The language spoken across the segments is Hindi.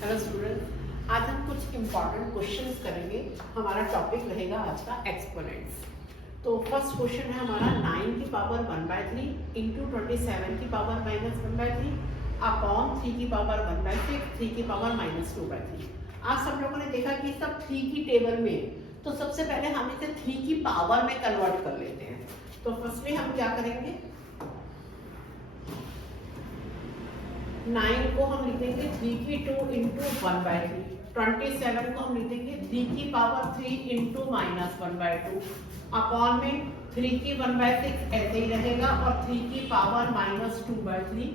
हेलो स्टूडेंट्स, आज हम कुछ इम्पॉर्टेंट क्वेश्चंस करेंगे। हमारा टॉपिक रहेगा आज का एक्सपोनेंट्स। तो फर्स्ट क्वेश्चन है हमारा 9 की पावर 1/3 इंटू 27 की पावर -1/3 अपॉन 3 की पावर 1/6 3 की पावर -2/3। आज सब लोगों ने देखा कि सब 3 की टेबल में, तो सबसे पहले हम इसे 3 की पावर में कन्वर्ट कर लेते हैं। तो फर्स्टली हम क्या करेंगे, 9 को हम लिखेंगे 3 की 2 इंटू 1/3, 27 को हम लिखेंगे 3 की पावर 3 इंटू -1/2 अपॉन में 3 की 1/6 ऐसे ही रहेगा और 3 की पावर -2/3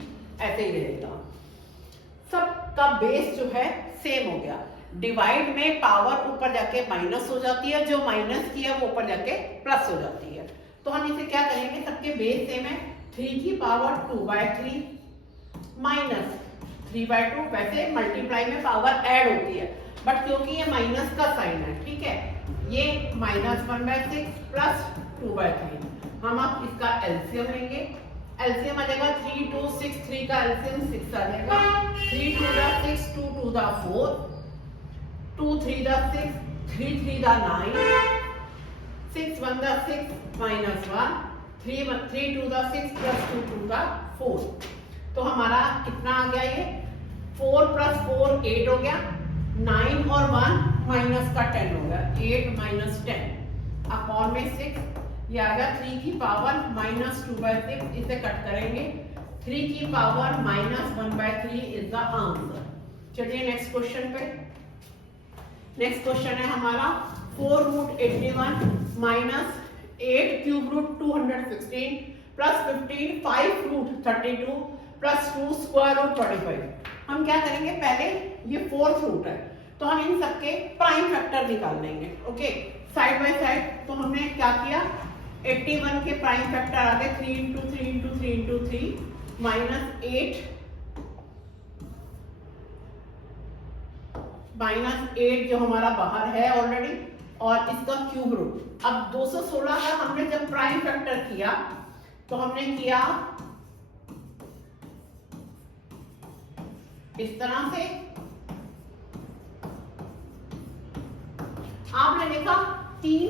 ऐसे ही रहेगा। सबका बेस जो है सेम हो गया। डिवाइड में पावर ऊपर जाके माइनस हो जाती है, जो माइनस की है वो ऊपर जाके प्लस हो जाती है। तो हम इसे क्या करेंगे, सबके बेस सेम है, 3 की पावर 2/3 माइनस 3/2। वैसे मल्टीप्लाई में पावर ऐड होती है, बट क्योंकि ये माइनस का साइन है, ठीक है, ये -1/6 प्लस 2/3। हम अब इसका एलसीएम लेंगे। एलसीएम आ जाएगा 3 2 6, 3 का एलसीएम 6 आ जाएगा। 3 2 दा 6, 2 2 दा 4, 2 3 दा 6, 3 3 दा 9, 6 1 दा 6 -1, 3 2 दा 6 प्लस 2 2 दा 4। तो हमारा कितना आ गया, ये 4 + 4 8 हो गया, 9 और 1 माइनस का 10 हो गया, 8 - 10 अपॉन में 6। ये आ गया 3 की पावर -2/6। इसे कट करेंगे, 3 की पावर -1/3 इज द आंसर। चलिए नेक्स्ट क्वेश्चन पे। नेक्स्ट क्वेश्चन है हमारा 4√81 - 8 cube root 216 plus 15 5√32 plus 2 square root 25। हम क्या करेंगे, पहले ये 4th रूट है तो हम इन सबके प्राइम फैक्टर निकाल लेंगे। Okay, side by side. तो हमने क्या किया, 81 के प्राइम फैक्टर आ गए 3 × 3 × 3 × 3 -8 जो हमारा बाहर है ऑलरेडी, और इसका क्यूब रूट। अब 216 का हमने जब प्राइम फैक्टर किया तो हमने किया इस तरह से। आपने देखा 3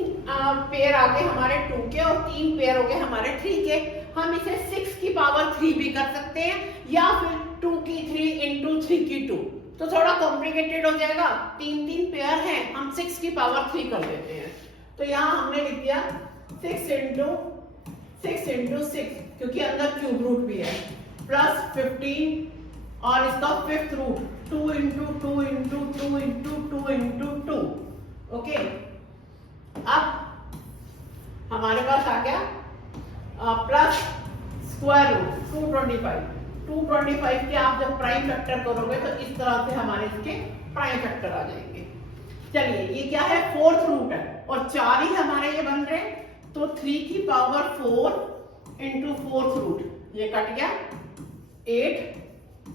पेयर आ गए हमारे 2 के और 3 पेयर हो गए हमारे 3 के। हम इसे 6 की पावर 3 भी कर सकते हैं, या फिर 2 की 3 इंटू 3 की 2। तो थोड़ा कॉम्प्लिकेटेड हो जाएगा, 3 पेयर हैं, हम 6 की पावर 3 कर देते हैं। तो यहाँ हमने लिख दिया 6 इंटू 6 क्योंकि अंदर क्यूब रूट भी है, प्लस 15 और इसका 5th root 2 into 2 into 2 into 2 into 2। Okay, अब हमारे पास आ गया प्लस स्क्वायर रूट 225 के आप जब प्राइम फैक्टर करोगे तो इस तरह से हमारे इसके प्राइम फैक्टर आ जाएंगे। चलिए, ये क्या है, 4th रूट है और 4 ही हमारे ये बन रहे, तो 3 की पावर 4 इंटू 4th रूट, ये कट गया 8।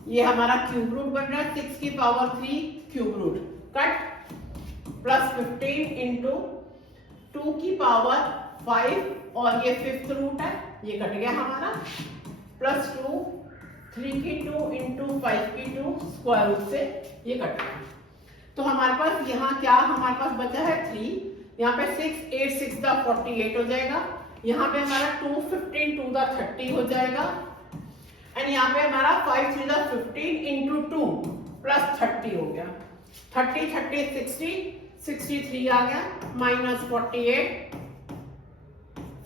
ये हमारा क्यूब रूट बन रहा है 6 की power 3 cube root cut, plus 15 into 2 की पावर 5 और ये 5th रूट है, ये कट गया हमारा, प्लस 2 3 की 2 इंटू 5 की 2 स्क्वायर रूट से ये कट गया। तो हमारे पास यहाँ क्या, हमारे पास बचा है 3, यहाँ पे 6 8 6 दा 48 हो जाएगा, यहाँ पे हमारा 2 15 2 दा 30 हो जाएगा, एंड यहाँ पे हमारा 5 3 दा 15 इंटू 2 प्लस 30 हो गया, 30 30 60 63 आ गया, -48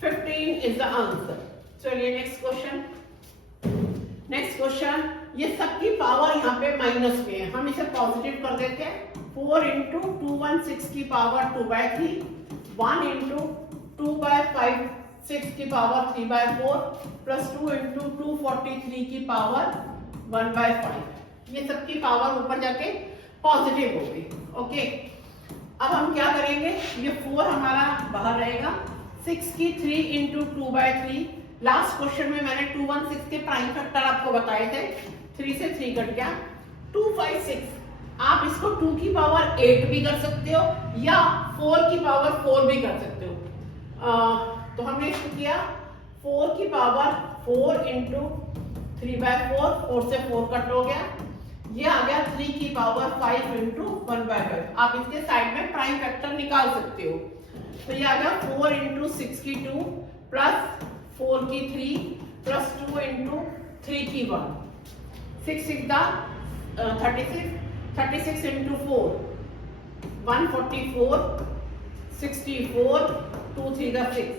15 इज द आंसर। चलिए नेक्स्ट क्वेश्चन। नेक्स्ट क्वेश्चन, ये सबकी पावर यहाँ पे माइनस में है, हम इसे पॉजिटिव कर देते हैं। 4 इंटू 216 की पावर 2/3, 1 इंटू 2/5 की पावर 3/4 प्लस 2 इंटू 243 की पावर 1/5। ये सबकी पावर ऊपर जाके पॉजिटिव हो गई। ओके, अब हम क्या करेंगे, ये 4 हमारा बाहर रहेगा, 6 की 3 इंटू 2/3। लास्ट क्वेश्चन में मैंने 216 के प्राइम फैक्टर आपको बताए थे, 3 से 3 कट गया, 256। आप इसको 2 की पावर 8 भी कर सकते हो या 4 की पावर 4 भी कर सकते हो। तो हमने इसको किया 4 की पावर 4 इंटू 3/4, 4 से 4 कट हो गया, ये आ गया 3 की पावर 5 इंटू 1/5। आप इसके साइड में प्राइम फैक्टर निकाल सकते हो। तो ये आ गया 4 इंटू 6 की 2 प्लस 4 की 3 प्लस 2 इंटू 3 की 1। 6 6 का 36 इंटू 4 144 64 2 3 का 6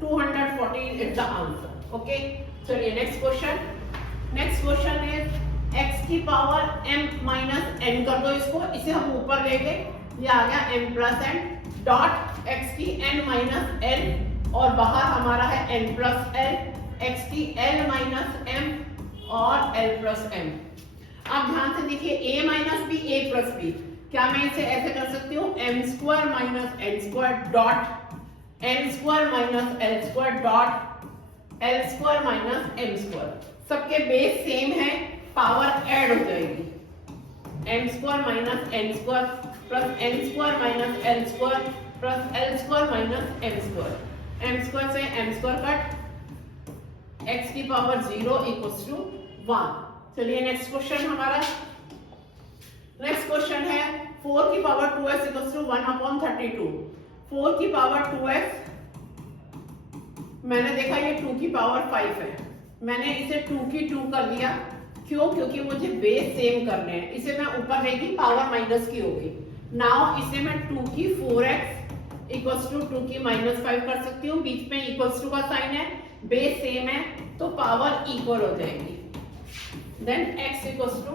214 is the answer. Okay, चलिए नेक्स्ट क्वेश्चन इज x की पावर m माइनस n कर दो इसको, इसे हम ऊपर ले गए, ये आ गया m plus n dot x की n माइनस n और बाहर हमारा है n प्लस l, x की l माइनस m और l प्लस m। आप ध्यान से देखिए a minus b a plus b, क्या मैं इसे ऐसे कर सकती हूँ m square minus n square dot n square minus l square dot l square minus m square. सबके बेस सेम है, पावर ऐड हो जाएगी, m square minus n square plus n square minus l square plus l square minus m square. m square से m स्क्वायर कट, x की पावर 0 इक्वल्स टू 1। चलिए नेक्स्ट क्वेश्चन हमारा, नेक्स्ट क्वेश्चन है 4 की पावर 2s इक्वल्स टू 1/32। 4 की पावर 2s, मैंने देखा ये 2 की पावर 5 है, मैंने इसे 2 की 2 कर दिया, क्यों? क्योंकि मुझे बेस सेम करने हैं। इसे मैं ऊपर लेगी पावर माइनस की होगी। नाउ इसे मैं 2 की 4x इक्वल्स टू 2 की -5 कर सकती हूँ, बीच में इक्वल्स टू का साइन है, बेस सेम है तो पावर इक्वल हो जाएगी। Then x equals to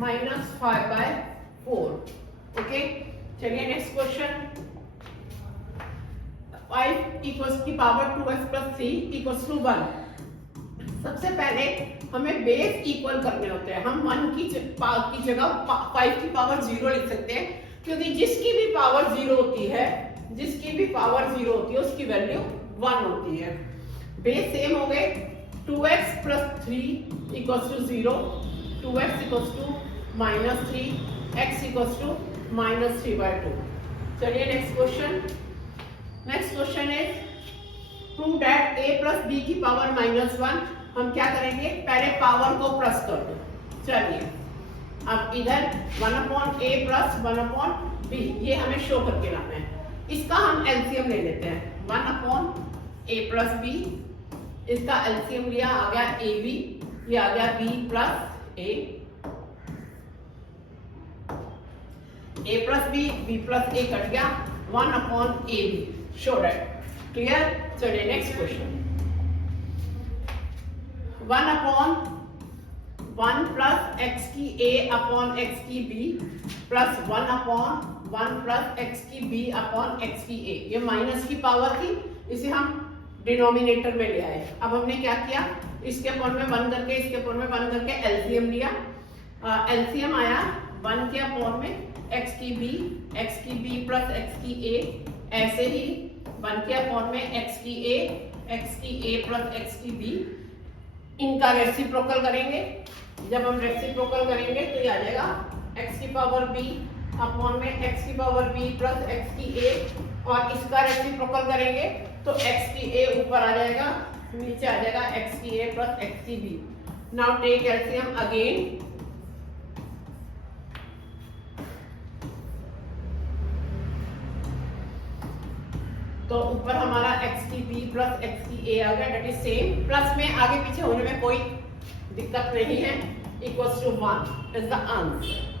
-5/4। Okay, चलिए नेक्स्ट क्वेश्चन, 5 इक्वल्स की power 2x plus 3 equals to 1। सबसे पहले हमें बेस इक्वल करने होते हैं। हम 1 की जगह 5 की पावर 0 लिख सकते हैं, क्योंकि जिसकी भी पावर 0 होती है, जिसकी भी पावर 0 होती है उसकी वैल्यू 1 होती है। बेस सेम हो गए, 2x plus 3 equals to 0, 2x equals to -3, x equals to -3/2। चलिए next question, next question is prove that a plus b की पावर -1। हम क्या करेंगे, पहले पावर को प्लस कर दो। चलिए अब इधर 1/a प्लस 1/b, ये हमें शो करके लाना है। इसका हम एलसीएम ले लेते हैं, 1/a प्लस b, इसका एलसीएम लिया, आ गया ab, ये आ गया b plus a plus b plus a cut गया, 1/ab, शो दैट, क्लियर। चलिए नेक्स्ट क्वेश्चन, 1/1 प्लस x की a अपॉन x की b प्लस 1/1 प्लस x की b अपॉन x की a। ये माइनस की पावर थी, इसे हम डिनोमिनेटर में ले आए। अब हमने क्या किया, इसके अपॉन में 1 करके, इसके अपॉन में 1 करके एलसीएम लिया। एलसीएम आया 1 के अपॉन में x की b प्लस x की a, ऐसे ही 1 के अपॉन में x की a प्लस x की b, इनका रेसिप्रोकल करेंगे। जब हम रेसिप्रोकल करेंगे तो ये आ जाएगा x की पावर b अपॉन में x की पावर b प्लस x की a, और इसका रेसिप्रोकल करेंगे तो x की a ऊपर आ जाएगा, नीचे आ जाएगा x की a प्लस x की b। Now take LCM again, तो ऊपर हमारा x की b प्लस x की a आ गया, डेट इज सेम, प्लस में आगे पीछे होने में कोई दिक्कत नहीं है, equals to 1 is the answer.